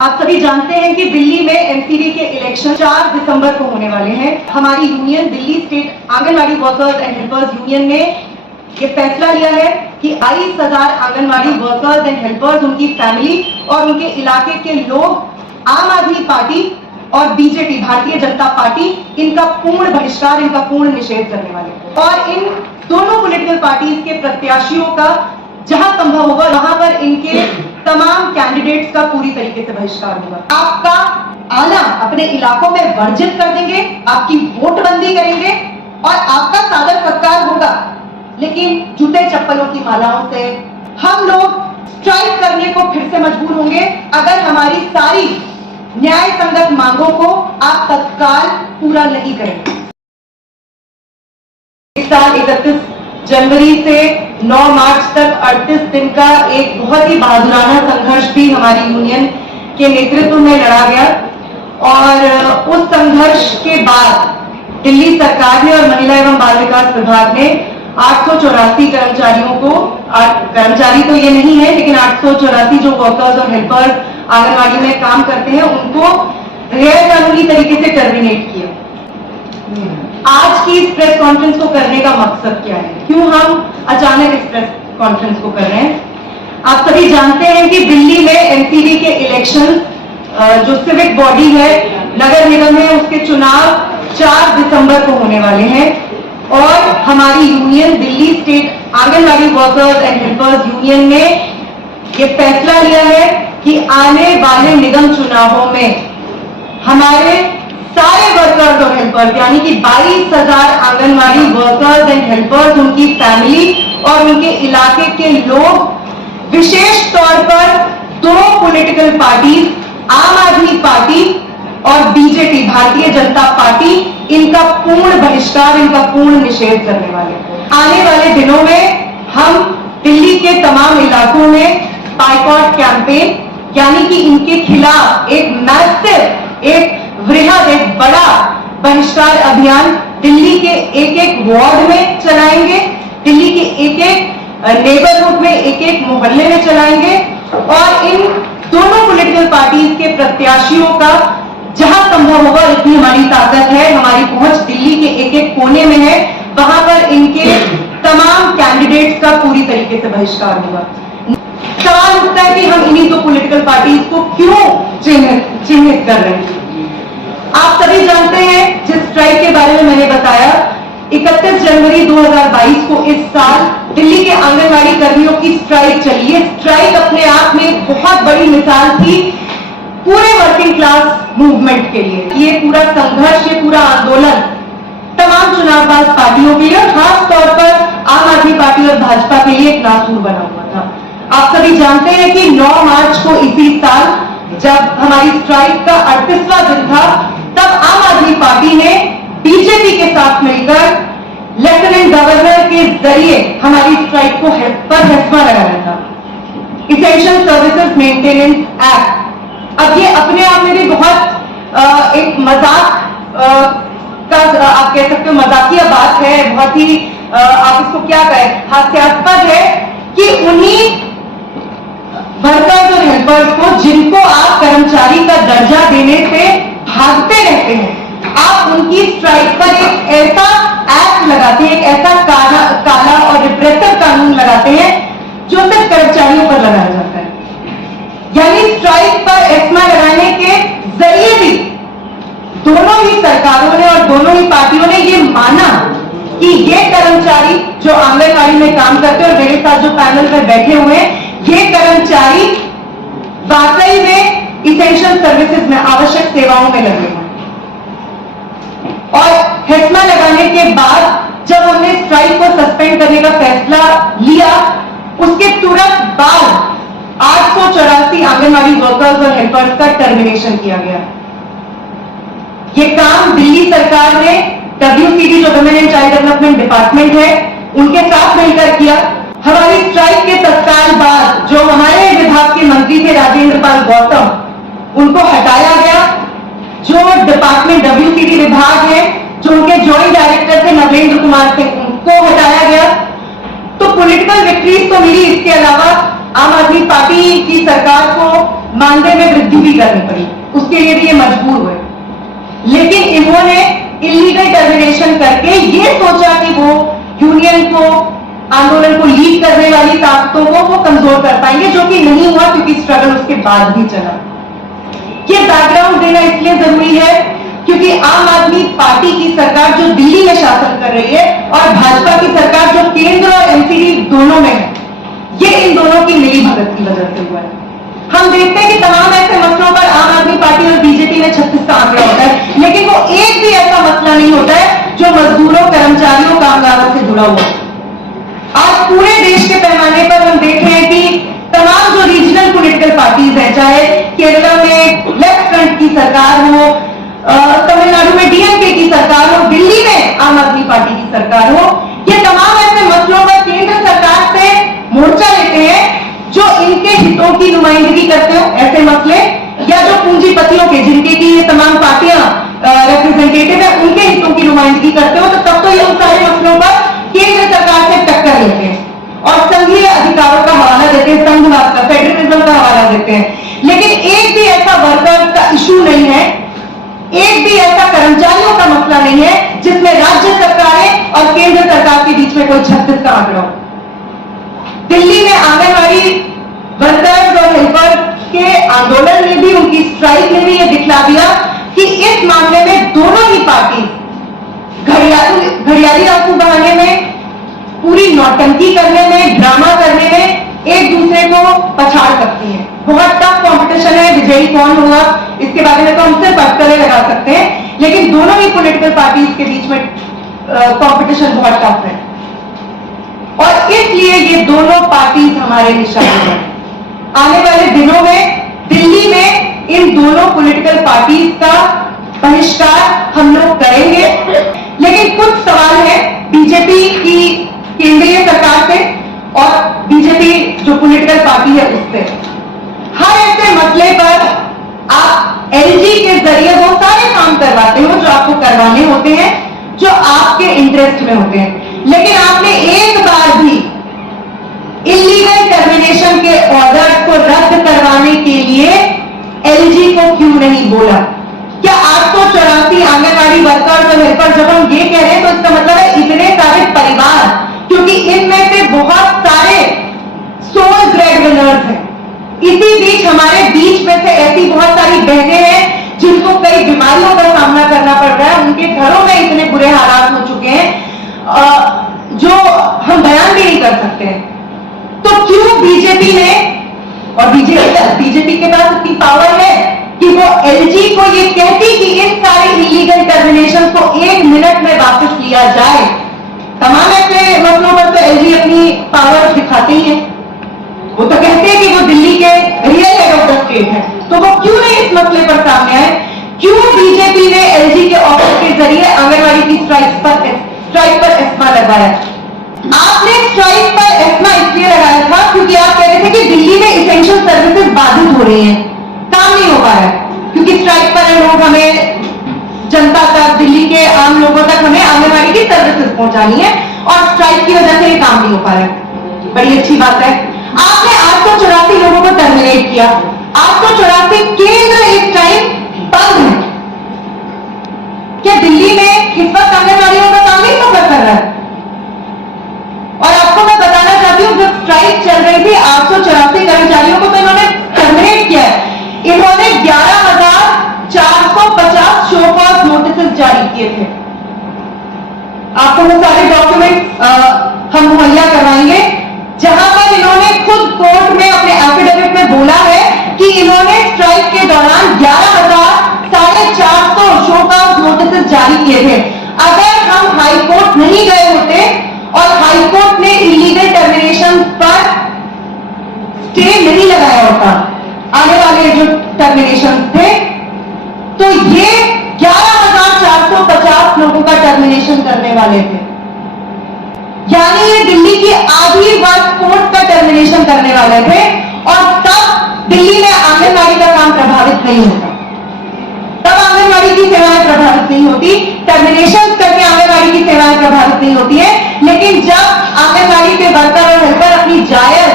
आप सभी जानते हैं कि दिल्ली में एमसीडी के इलेक्शन 4 दिसंबर को होने वाले हैं। हमारी union Delhi state anganwadi workers and helpers union ने ये फैसला लिया है कि 22,000 आंगनवाड़ी वर्कर्स एंड हेल्पर्स, उनकी फैमिली और उनके इलाके के लोग आम आदमी पार्टी और बीजेपी भारतीय जनता पार्टी इनका पूर्ण बहिष्कार, इनका पूर्ण निषेध करने वाले और इन दोनों पॉलिटिकल पार्टीज के प्रत्याशियों का जहां संभव होगा वहां पर इनके तमाम कैंडिडेट्स का पूरी तरीके से बहिष्कार होगा। आपका आना अपने इलाकों में वर्जित कर देंगे, आपकी वोटबंदी करेंगे और आपका सादर सत्कार होगा, लेकिन जूते चप्पलों की मालाओं से हम लोग स्ट्राइक करने को फिर से मजबूर होंगे अगर हमारी सारी न्याय संगत मांगों को आप तत्काल पूरा नहीं करेंगे। इस साल 31 जनवरी से 9 मार्च तक 38 दिन का एक बहुत ही बहादुराना संघर्ष भी हमारी यूनियन के नेतृत्व में लड़ा गया और उस संघर्ष के बाद दिल्ली सरकार ने और महिला एवं बाल विकास विभाग ने 884 कर्मचारियों को, कर्मचारी तो ये नहीं है लेकिन 884 जो वर्कर्स और हेल्पर्स आंगनवाड़ी में काम करते हैं उनको गैर कानूनी तरीके से टर्मिनेट किया। आज की इस प्रेस कॉन्फ्रेंस को करने का मकसद क्या है, क्यों हम अचानक इस प्रेस कॉन्फ्रेंस को कर रहे हैं? आप सभी जानते हैं कि दिल्ली में एमसीडी के इलेक्शन, जो सिविक बॉडी है, नगर निगम है, उसके चुनाव 4 दिसंबर को होने वाले हैं और हमारी union Delhi state anganwadi workers and helpers union ने ये फैसला लिया है कि आने वाले निगम चुनावों में हमारे सारे वर्कर्स और हेल्पर्स यानी कि 22,000 आंगनवाड़ी वर्कर्स एंड हेल्पर्स, उनकी फैमिली और उनके इलाके के लोग, विशेष तौर पर दो पॉलिटिकल पार्टीज आम आदमी पार्टी और बीजेपी भारतीय जनता पार्टी इनका पूर्ण बहिष्कार, इनका पूर्ण निषेध करने वाले। आने वाले दिनों में हम दिल्ली के तमाम इलाकों में बाइकॉट कैंपेन यानी कि इनके खिलाफ एक मैसिव, एक वृहद, एक बड़ा बहिष्कार अभियान दिल्ली के एक-एक वार्ड में चलाएंगे, दिल्ली के एक-एक नेबरहुड में, एक-एक मोहल्ले में चलाएंगे और इन दोनों पॉलिटिकल पार्टीज के प्रत्याशियों का जहां संभव होगा, इतनी हमारी ताकत है, हमारी पहुंच दिल्ली के एक-एक कोने में है, वहां पर इनके तमाम कैंडिडेट्स का पूरी तरीके से बहिष्कार होगा। सवाल उठता है कि हम इन्हीं दो पॉलिटिकल पार्टीज को क्यों चिन्हित कर रहे हैं। आप सभी जानते हैं जिस स्ट्राइक के बारे में मैंने बताया, 31 जनवरी 2022 को इस साल दिल्ली के आंगनवाड़ी कर्मियों की स्ट्राइक चली है। स्ट्राइक अपने आप में बहुत बड़ी मिसाल थी पूरे वर्किंग क्लास मूवमेंट के लिए। ये पूरा संघर्ष, ये पूरा आंदोलन तमाम चुनावबाज पार्टियों के लिए और खास तौर पर आम आदमी पार्टी और भाजपा के लिए एक नासूर बना हुआ था। आप सभी जानते हैं कि 9 मार्च को इसी साल जब हमारी स्ट्राइक का 38वां दिन था, तब आम आदमी पार्टी ने बीजेपी के साथ मिलकर लेफ्टिनेंट गवर्नर के जरिए हमारी स्ट्राइक को पर हेस्मा लगाया था, इसेंशियल सर्विसेज मेंटेनेंस एक्ट। अब ये अपने आप में भी बहुत एक मजाक का, आप कह सकते हो मजाकिया बात है, बहुत ही आप इसको क्या कहें, हास्यास्पद है कि उन्हीं वर्कर्स और हेल्पर्स को जिनको आप कर्मचारी का दर्जा देने से भागते रहते हैं, आप उनकी स्ट्राइक पर एक ऐसा एक्ट लगाते हैं, एक ऐसा काला और रिप्रेसिव कानून लगाते हैं जो सिर्फ कर्मचारियों पर लगाया जाता है। यानी स्ट्राइक पर एस्मा लगाने के जरिए भी दोनों ही सरकारों ने और दोनों ही पार्टियों ने ये माना कि ये कर्मचारी जो आंगनवाड़ी में काम करते हैं और मेरे साथ जो पैनल में बैठे हुए हैं, ये कर्मचारी वाकई में इसेंशियल सर्विसेज में, आवश्यक सेवाओं में लगे हैं। और हेस्मा लगाने के बाद जब हमने स्ट्राइक को सस्पेंड करने का फैसला लिया, उसके तुरंत बाद 884 आंगनवाड़ी वर्कर्स और हेल्पर्स का टर्मिनेशन किया गया। ये काम दिल्ली सरकार ने WCD जो women and child development department है, उनके साथ मिलकर किया। हमारी स्ट्राइक के तत्काल बाद जो हमारे विभाग के मंत्री थे राजेंद्र पाल गौतम, उनको हटाया गया। जो डिपार्टमेंट WCD विभाग है, जो उनके ज्वाइंट डायरेक्टर थे नवलेंद्र कुमार सिंह, उनको हटाया गया। तो पॉलिटिकल विक्ट्रीज तो मिली, इसके अलावा आम आदमी पार्टी की सरकार को मानदेय में वृद्धि भी करनी पड़ी, उसके लिए भी ये मजबूर हुए। लेकिन इन्होंने इलीगल टर्मिनेशन करके ये सोचा कि वो यूनियन को, आंदोलन को लीड करने वाली ताकतों को वो कमजोर कर पाएंगे, जो कि नहीं हुआ, क्योंकि स्ट्रगल उसके बाद भी चला। ये बैकग्राउंड देना इसलिए जरूरी है क्योंकि आम आदमी पार्टी की सरकार जो दिल्ली में शासन कर रही है और भाजपा की सरकार जो केंद्र और एमसीडी दोनों में है, ये इन दोनों की मिली भगत की वजह से हुआ है। हम देखते हैं कि तमाम ऐसे मसलों पर आम आदमी पार्टी और बीजेपी में 36 का आंकड़ा होता है, लेकिन वो एक भी ऐसा मसला नहीं होता है जो मजदूरों, कर्मचारियों, कामगारों से जुड़ा हुआ। आज पूरे देश के पैमाने पर हम देख रहे हैं कि तमाम जो रीजनल पॉलिटिकल पार्टीज हैं, चाहे केरला में लेफ्ट फ्रंट की सरकार हो, तमिलनाडु में डीएमके की सरकार हो, दिल्ली में आम आदमी पार्टी की सरकार हो, ये तमाम ऐसे मसलों पर केंद्र सरकार से मोर्चा लेते हैं जो इनके हितों की नुमाइंदगी करते हो, ऐसे मसले, या जो पूंजीपतियों के, जिनके की ये तमाम पार्टियां रिप्रेजेंटेटिव है, उनके हितों की नुमाइंदगी करते हो, तो तब तो ये उन सारे मसलों पर केंद्र सरकार से टक्कर लेते हैं और संघीय अधिकारों का हवाला देते हैं, संघवाद का, फेडरलिज्म का हवाला देते हैं। लेकिन एक भी ऐसा वर्कर का इशू नहीं है, एक भी ऐसा कर्मचारियों का मसला नहीं है जिसमें राज्य सरकारें और केंद्र सरकार के बीच में कोई 36 का आंकड़ा हो। दिल्ली में आंगनवाड़ी वर्कर्स और हेल्पर्स के आंदोलन ने भी, उनकी स्ट्राइक ने भी यह दिखला दिया कि इस मामले में दोनों ही पार्टी घड़ियाली आंसू बहाने में, पूरी नौटंकी करने में, ड्रामा करने में एक दूसरे को पछाड़ सकती है। बहुत टफ कंपटीशन है, विजयी कौन होगा इसके बारे में तो हम सिर्फ अटकलें लगा सकते हैं, लेकिन दोनों ही पॉलिटिकल पार्टीज के बीच में कंपटीशन बहुत टफ है और इसलिए ये दोनों पार्टीज हमारे निशाने पर। आने वाले दिनों में दिल्ली में इन दोनों पॉलिटिकल पार्टीज का बहिष्कार हम लोग करेंगे, लेकिन कुछ सवाल है बीजेपी की केंद्रीय सरकार से और बीजेपी जो पॉलिटिकल पार्टी है उससे। हर ऐसे मसले पर आप एलजी के जरिए वो सारे काम करवाते हो जो आपको करवाने होते हैं, जो आपके इंटरेस्ट में होते हैं, लेकिन आपने एक बार भी इलीगल टर्मिनेशन के ऑर्डर को रद्द करवाने के लिए एलजी को क्यों नहीं बोला? क्या 884 आंगनवाड़ी वर्कर्स और हेल्पर, जब हम ये कह रहे हैं तो इसका मतलब है इतने सारे परिवार, क्योंकि इनमें से बहुत सारे सोल ब्रेड विनर्स हैं। इसी बीच हमारे बीच में से ऐसी बहुत सारी बहनें हैं जिनको कई बीमारियों का सामना करना पड़ रहा है, उनके घरों में इतने बुरे हालात हो चुके हैं जो हम बयान भी नहीं कर सकते हैं। तो क्यों बीजेपी ने, और बीजेपी के पास इतनी पावर है कि वो एलजी को ये कहती कि इन सारे इलीगल टर्मिनेशन को 1 मिनट में वापस लिया जाए। तमाम ऐसे मसलों पर तो एलजी अपनी पावर दिखाते ही है, वो तो कहते हैं कि वो दिल्ली के real head of the state है, तो वो क्यों नहीं इस मसले पर सामने आए? क्यों बीजेपी ने एलजी के ऑफिस के जरिए आंगनवाड़ी की स्ट्राइक पर एस्मा लगाया? आपने स्ट्राइक पर एस्मा इसलिए लगाया था क्योंकि आप कह रहे थे कि दिल्ली में इसेंशियल सर्विसेज बाधित हो रही हैं, काम नहीं हो पा रहा है, क्योंकि स्ट्राइक पर लोग, हमें जनता तक, दिल्ली के आम लोगों तक हमें आंगनवाड़ी की सर्विसेज पहुंचानी है और स्ट्राइक की वजह से ये काम नहीं हो पा रहा है। बड़ी अच्छी बात है। आपने 884 लोगों को टर्मिनेट किया। 884 केंद्र इस टाइम बंद है। क्या दिल्ली में इस वक्त आंगनवाड़ियों का काम नहीं सफर कर रहा है? और आपको मैं बताना चाहती हूँ, जब स्ट्राइक चल रही थी 884 कर्मचारियों को तो इन्होंने टर्मिनेट किया है। इन्होंने 11,450 शो कॉज नोटिस जारी किए थे। आपको वो सारे डॉक्यूमेंट हम मुहैया करवाएंगे, जहां पर इन्होंने खुद कोर्ट में अपने एफिडेविट में बोला है कि इन्होंने स्ट्राइक के दौरान 11,450 शो कॉज नोटिस जारी किए थे। अगर हम हाई कोर्ट नहीं गए होते और हाई कोर्ट ने इलीगल टर्मिनेशन पर स्टे नहीं लगाया होता, आने वाले जो टर्मिनेशन थे, तो ये 11,450 लोगों का टर्मिनेशन करने वाले थे। यानी ये दिल्ली की आधी वर्कफोर्स का टर्मिनेशन करने वाले थे और तब दिल्ली में आंगनवाड़ी का काम प्रभावित नहीं होता, तब आंगनवाड़ी की सेवाएं प्रभावित नहीं होती, टर्मिनेशन करके आंगनवाड़ी की सेवाएं प्रभावित नहीं होती है। लेकिन जब आंगनवाड़ी के वर्कर और हेल्पर अपनी जायज,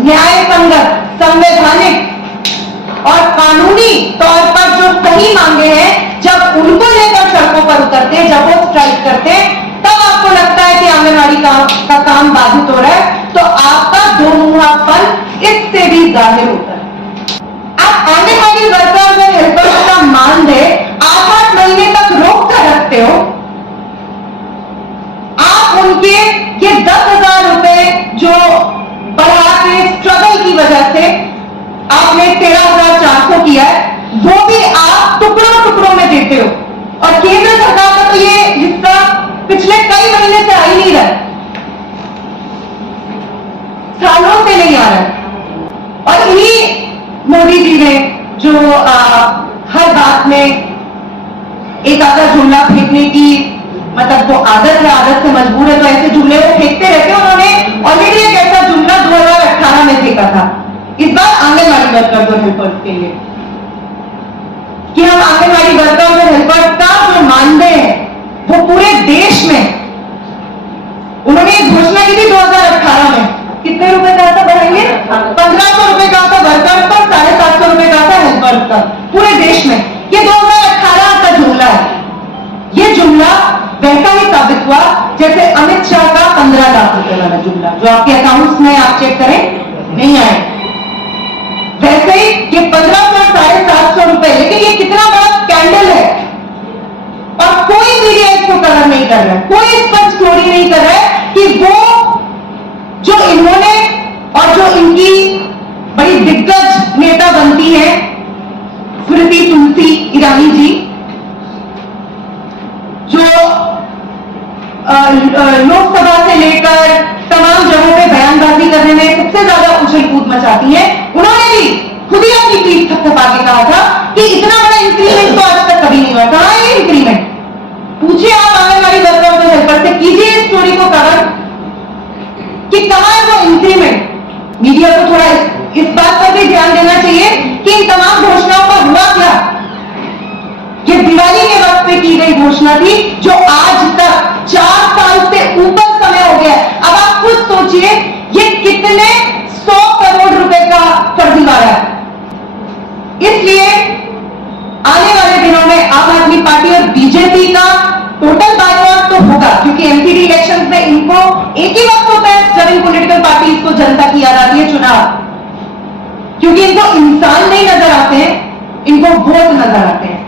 न्याय संगत, संवैधानिक और कानूनी तौर पर जो सही मांगे हैं, जब उनको लेकर सड़कों पर उतरते हैं, जब वो स्ट्राइक करते हैं, तब आपको लगता है कि आंगनबाड़ी का काम बाधित हो रहा है। तो आपका दो मुहापन इससे भी जाहिर होता है। आप आंगनबाड़ी वर्कर्स और हेल्पर्स का मानदेय 8-8 महीने तक रोक कर रखते हो। आप उनके ये 10,000 रुपए जो बढ़ा के स्ट्रगल की वजह से आपने 13,400 किया है, वो भी आप टुकड़ों टुकड़ों में देते हो। और केंद्र सरकार का तो ये हिस्सा पिछले कई महीने से आ ही नहीं रहा है, सालों से नहीं आ रहा है। और इन्हीं मोदी जी ने जो हर बात में एक आधा जुमला फेंकने की मतलब वो आदत है, आदत से मजबूर है, तो ऐसे जुमले वो फेंकते रहते हैं। उन्होंने ऑलरेडी एक ऐसा जुमला 2018 में फेंका था, इस बार आंगनबाड़ी वर्कर्स और हेल्पर्स के लिए, कि हम आंगनबाड़ी वर्कर्स और हेल्पर्स का जो मानदेय है वो पूरे देश में, उन्होंने एक घोषणा की थी 2018 में, कितने रुपए का था बढ़ाएंगे? 1500 रुपए का था वर्कर्स का, 750 रुपए का था हेल्पर्स का, पूरे देश में। ये 2018 का जुमला है। ये जुमला वैसा ही साबित हुआ जैसे अमित शाह का 15 लाख रुपए वाला जुमला, जो आपके अकाउंट्स में आप चेक करें नहीं आए, वैसे ही ये 1500 और 750 रुपए। लेकिन ये कितना बड़ा स्कैंडल है और कोई मीडिया इसको कवर नहीं कर रहा है, कोई इस पर स्टोरी नहीं कर रहा है कि वो जो इन्होंने और जो इनकी बड़ी दिग्गज नेता बनती है स्मृति तुलसी ईरानी जी, जो लोकसभा से लेकर तमाम जगहों पे बयानबाजी करने में सबसे ज्यादा उछल कूद मचाती है, उन्होंने भी खुद ही अपनी पीठ थपथपा के कहा था कि इतना बड़ा इंक्रीमेंट तो आज तक कभी नहीं हुआ। कहां है इंक्रीमेंट? पूछिए आप आंगनबाड़ी वर्कर्स और हेल्पर से, कीजिए इस स्टोरी को कवर कि कहां है वो इंक्रीमेंट। मीडिया को थोड़ा इस बात पर भी ध्यान देना चाहिए कि इन तमाम घोषणाओं पर हुआ क्या। ये दिवाली के वक्त पे की गई घोषणा थी, जो आज तक 4 साल से ऊपर समय हो गया। अब आप खुद सोचिए ये कितने 100 करोड़ रुपए का फर्जीवाड़ा है। इसलिए आने वाले दिनों में आम आदमी पार्टी और बीजेपी का टोटल बायकॉट तो होगा, क्योंकि एमपीडी इलेक्शंस में इनको एक ही वक्त होता है जब इन पॉलिटिकल पार्टीज को जनता की याद आती है चुनाव, क्योंकि इनको इंसान नहीं नजर आते हैं, इनको वोट नजर आते हैं।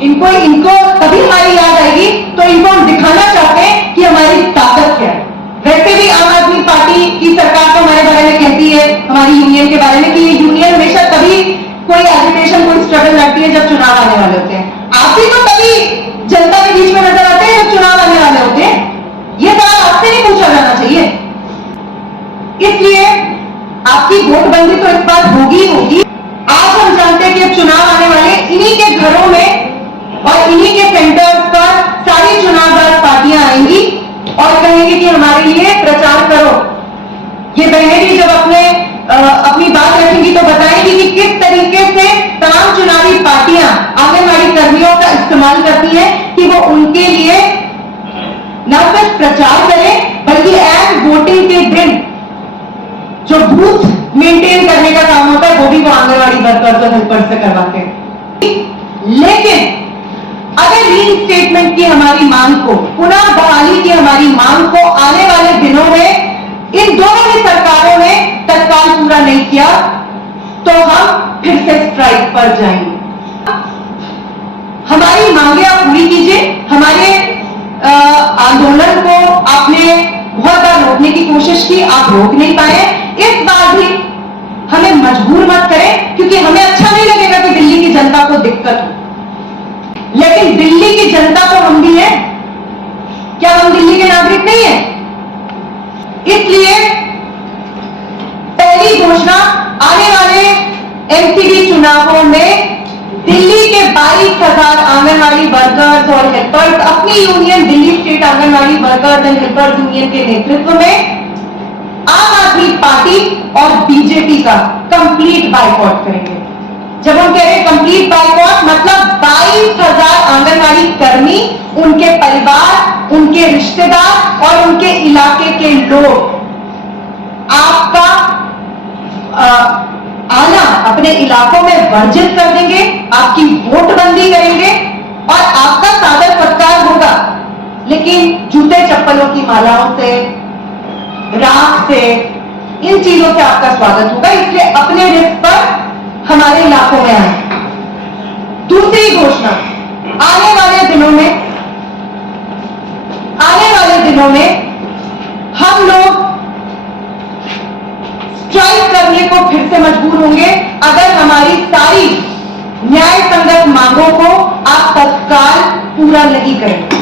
इनको तभी हमारी याद आएगी तो इनको हम दिखाना चाहते हैं कि हमारी ताकत क्या है। वैसे भी आम आदमी पार्टी की सरकार तो हमारे बारे में कहती है, हमारी यूनियन के बारे में, कि ये यूनियन हमेशा तभी कोई एजिटेशन, कोई स्ट्रगल लड़ती है जब चुनाव आने वाले होते हैं। आप भी तो तभी जनता के बीच में नजर आते हैं जब चुनाव आने वाले होते हैं। ये सवाल आपसे नहीं पूछा जाना चाहिए। इसलिए आपकी वोटबंदी तो इस बार होगी होगी। आज हम जानते हैं कि अब चुनाव आने वाले, इन्हीं के घरों में और इन्हीं के सेंटर्स पर सारी चुनावबाज पार्टियां आएंगी और कहेंगे कि हमारे लिए प्रचार करो। ये बहनें भी जब अपनी बात रखेंगी तो बताएंगी कि किस तरीके से तमाम चुनावी पार्टियां आंगनबाड़ी कर्मियों का इस्तेमाल करती हैं कि वो उनके लिए न सिर्फ प्रचार करें बल्कि एंड वोटिंग के दिन जो बूथ मेंटेन करने का काम होता है वो भी वो आंगनबाड़ी वर्कर्स और हेल्पर्स से करवाते हैं। लेकिन अगर रीइंस्टेटमेंट की हमारी मांग को, पुनः बहाली की हमारी मांग को आने वाले दिनों में इन दोनों ही सरकारों ने तत्काल पूरा नहीं किया तो हम फिर से स्ट्राइक पर जाएंगे। हमारी मांगे आप पूरी कीजिए। हमारे आंदोलन को आपने बहुत बार रोकने की कोशिश की, आप रोक नहीं पाए। इस बार भी हमें मजबूर मत करें, क्योंकि हमें अच्छा नहीं लगेगा कि दिल्ली की जनता को दिक्कत हो, लेकिन दिल्ली की जनता तो हम भी हैं। क्या हम दिल्ली के नागरिक नहीं हैं? इसलिए पहली घोषणा, आने वाले एमसीडी चुनावों में दिल्ली के 22,000 आंगनबाड़ी वर्कर्स और हेल्पर्स अपनी union Delhi state anganwadi workers and helpers union के नेतृत्व में आम आदमी पार्टी और बीजेपी का कंप्लीट बाइकआउट करेंगे। जब हम कह रहे हैं कंप्लीट बाइकआउट, मतलब 22,000 आंगनबाड़ी कर्मी, उनके परिवार, उनके रिश्तेदार और उनके इलाके के लोग आपका आना अपने इलाकों में वर्जित कर देंगे, आपकी वोटबंदी करेंगे और आपका सादर सत्कार होगा, लेकिन जूते चप्पलों की मालाओं से, राख से, इन चीजों से आपका स्वागत होगा। इसलिए अपने रिस्क पर हमारे इलाकों में आए। दूसरी घोषणा, आने वाले दिनों में हम लोग स्ट्राइक करने को फिर से मजबूर होंगे अगर हमारी सारी न्याय संगत मांगों को आप तत्काल पूरा नहीं करें।